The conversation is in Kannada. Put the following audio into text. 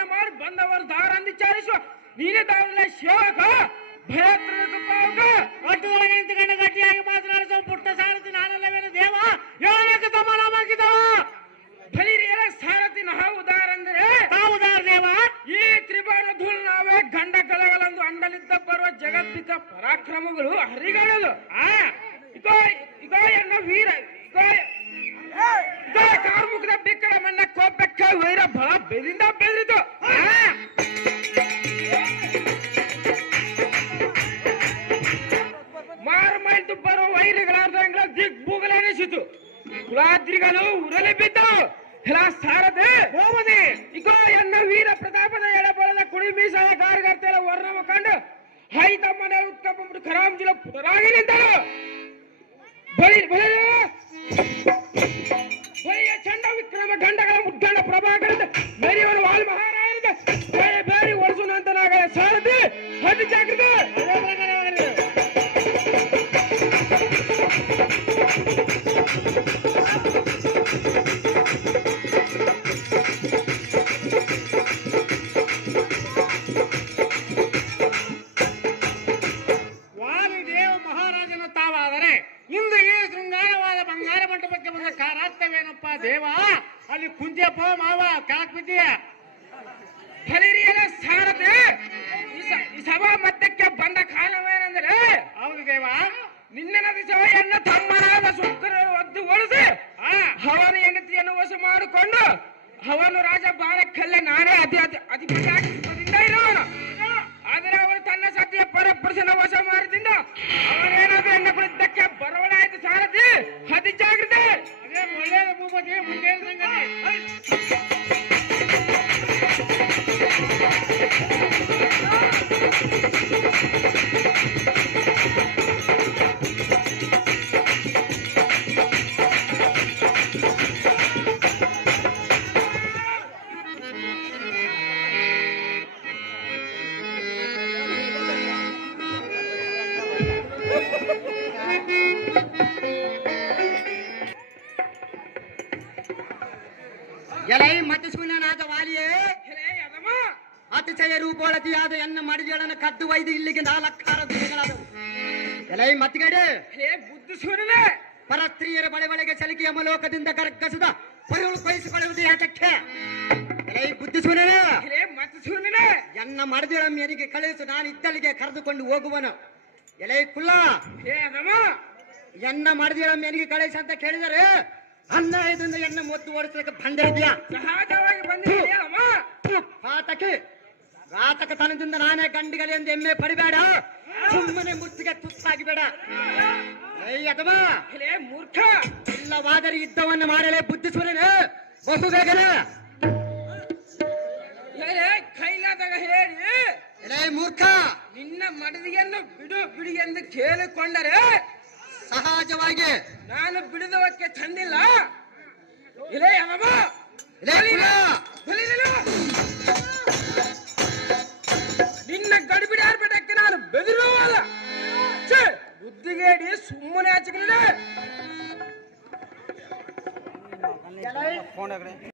ಸ್ನಾನ ಮಾಡಿ ಬಂದವರು ದಾರಂದಿಚಾರಿಸುವ ನೀನೇ ದಾರಲ್ಲ ಸೇವಕ ಒಟ್ಟೊಳಗೆ ನಿಂತುಕೊಂಡು ಗಟ್ಟಿಯಾಗಿ ಮಾತನಾಡಿಸುವ ಪುಟ್ಟ ಸಾರಥಿ ನಾನಲ್ಲವೇನು ದೇವ ಹೇಳಬೇಕು ತಮ್ಮನಾಗಿದ್ದವ ಬಲಿರಿಯರ ಸಾರಥಿ ನಾವು ಉದಾರಂದ್ರೆ ಉದಾರ ದೇವ ಈ ತ್ರಿಭುವನ ಧೂಳ್ ನಾವೇ ಗಂಡ ಕಲಗಲೆಂದು ಅಂಡಲಿದ್ದ ಬರುವ ಜಗತ್ತಿಕ ಪರಾಕ್ರಮಗಳು ಹರಿಗಳದು ಇಗೋ ಇಗೋ ಎನ್ನ ವೀರ ಇಗೋ ಕಾರ್ಮುಖದ ಬಿಕ್ಕಳ ಮನ್ನ ಕೋಪಕ್ಕೆ ವೈರ ಬಹಳ ಬೆದಿಂದ ಬೆದರಿತು ಮಾರು ಬರುವ ವೈರಿಗಳಾರ್ದಂಗಳ ದಿಗ್ಭೂಗಲನಿಸಿತು ಕುಲಾದ್ರಿಗಳು ಉರಲಿ ಬಿದ್ದವು ಎಲ್ಲ ಸಾರದೆ ಹೋಮದೆ ಇಗೋ ಎನ್ನ ವೀರ ಪ್ರತಾಪದ ಎಡಬಲದ ಕುಡಿ ಮೀಸಲ ಕಾರ್ಯಕರ್ತೆಯ ವರ್ಣವ ಕಂಡು ಹೈ ತಮ್ಮನೆ ಉತ್ಕಪ್ಪ ಖರಾಂಜಿಲ ಪುಟರಾಗಿ ನಿಂತಳು ಬಲಿ ಬಲಿಯ ಚಂಡ ವಿಕ್ರಮ ದಂಡಗಳ ಮುಡ್ಡಂಡ ಪ್ರಭಾಕರ ಮೇರಿಯವರ ವಾಲ್ ಮಹಾರಾಜ ಬೇರೆ ಬೇರೆ ಒಳಸುನಂತನಾಗಲ ಸಾರದೆ ಹದಿ ಜಾಗೃತ ವಾಯುದೇವ ಮಹಾರಾಜನ ತಾವಾದರೆ ಇಂದು ಈ ಶೃಂಗಾರವಾದ ಬಂಗಾರ ಮಂಟಪಕ್ಕೆ ಬಂದ ಕಾರಾರ್ಥವೇನಪ್ಪ ದೇವ ಅಲ್ಲಿ ಕುಂಜಪ್ಪ ಮಾವ ಕಾಕ್ ಬಿದ್ದೀಯ ಬಲಿರಿಯರ ಸಾರದೆ ಈ ಸಭಾ ಮಧ್ಯಕ್ಕೆ ಬಂದ ಕಾರಣವೇನೆಂದರೆ ಹೌದು ದೇವ ನಿನ್ನೆ ದಿವಸ ಎನ್ನ ತಮ್ಮನಾದ ಶುಕ್ರರು ಒದ್ದು ಓಡಿಸಿ ಅವನ ಹೆಂಡತಿಯನ್ನು ವಶ ಮಾಡಿಕೊಂಡು ಅವನು ರಾಜ ಬಾಳಕ್ಕಲ್ಲೇ ನಾನೇ ಅಧಿಪತಿಯಾಗಿ ಇರುವನು ಆದರೆ ಅವನು ತನ್ನ ಸತಿಯ ಪರಪುರುಷನ ವಶ ಮಾಡಿದಿಂದ ಅವನೇನಾದ್ರೂ ಎನ್ನ ಕುಳಿತಕ್ಕೆ ಬರವಣಾಯ್ತು ಸಾರಥಿ ಅತಿ ಜಾಗ್ರತೆ ಅದೇ ಒಳ್ಳೆಯದು ಭೂಪತಿ ಮುಂದೆ ಎಲೈ ಮತಸುನಾದ ವಾಲಿಯೇ ಅತಿಶಯ ರೂಪೋಳತಿಯಾದ ಎನ್ನ ಮಡಿಗಳನ್ನು ಕದ್ದು ಒಯ್ದು ಇಲ್ಲಿಗೆ 4 ದಿನಗಳಾದವು. ಎಲೈ ಮತ್ತಿಗಡೆ ಬುದ್ಧಿ ಸೂರ್ಯನೇ ಪರಸ್ತ್ರೀಯರ ಬಳೆಗಳಿಗೆ ಚಲಿಕೆ ಯಮಲೋಕದಿಂದ ಕರಗಸದ ಪರುಳು ಕೊಯಿಸಿಕೊಳ್ಳುವುದು ಏಟಕ್ಕೆ. ಎಲೈ ಬುದ್ಧಿ ಸೂರ್ಯನೇ ಮತ್ತೆ ಸೂರ್ಯನೇ ಎನ್ನ ಮಡದಿಗಳ ಮೇನಿಗೆ ಕಳಿಸು, ನಾನು ಇದ್ದಲ್ಲಿಗೆ ಕರೆದುಕೊಂಡು ಹೋಗುವನು. ಎಲೈ ಕುಲ್ಲ ಎನ್ನ ಮಡದಿಗಳ ಮೇನಿಗೆ ಕಳಿಸು ಅಂತ ಕೇಳಿದರೆ 15ರಿಂದ ಎನ್ನ ಮೊತ್ತು ಓಡಿಸಲಿಕ್ಕೆ ಬಂದಿರದ್ಯಾ? ಸಹಜವಾಗಿ ಬಂದಿರಮ್ಮ ಪಾತಕ್ಕೆ ಘಾತಕತನದಿಂದ ನಾನೇ ಗಂಡಿಗಲಿ ಎಂದು ಎಮ್ಮೆ ಪಡಿಬೇಡ, ಸುಮ್ಮನೆ ಮುತ್ತಿಗೆ ತುತ್ತಾಗಿ ಬೇಡ. ಅಥವಾ ಮೂರ್ಖ ಇಲ್ಲವಾದರೆ ಯುದ್ಧವನ್ನು ಮಾಡಲೇ ಬುದ್ಧಿ ಸೂರ್ಯನೇ ಬಹು ಬೇಗನೆ ಕೈಲಾದಾಗ ಹೇಳಿ ಎಲೇ ಮೂರ್ಖ ನಿನ್ನ ಮಡದಿಯನ್ನು ಬಿಡು ಬಿಡು ಎಂದು ಕೇಳಿಕೊಂಡರೆ ಸಹಜವಾಗಿ ನಾನು ಬಿಡುದಕ್ಕೆ ತಂದಿಲ್ಲ. ಇಲೇ